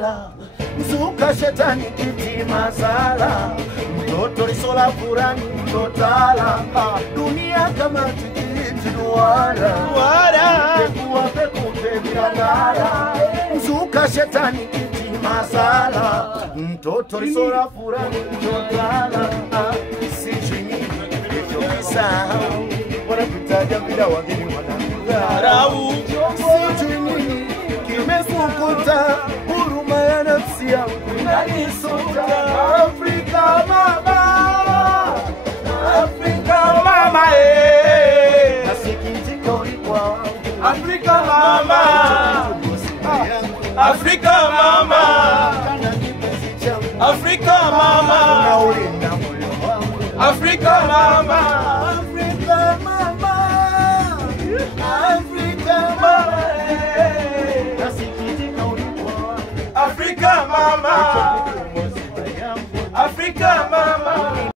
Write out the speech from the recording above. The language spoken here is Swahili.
masala, mzuka shetani kiti masala, mtoto lisola furani mtotala, dunia kama tikiti duara, pekuwa pekupe biangara, mzuka shetani kiti masala, mtoto lisola furani mtotala, sijini hivyo kisahau, wanakutaja bila wageni wanakudharau, sijini kimefukuta huruma ya nafsi yangu inanisuta. Afrika mama, Afrika mama, nasikitika ulikuwa Afrika mama, Afrika mama, Afrika mama, unaulinda moyo wangu Afrika mama, Afrika mama, Afrika mama, nasikitika ulikuwa Afrika mama, Afrika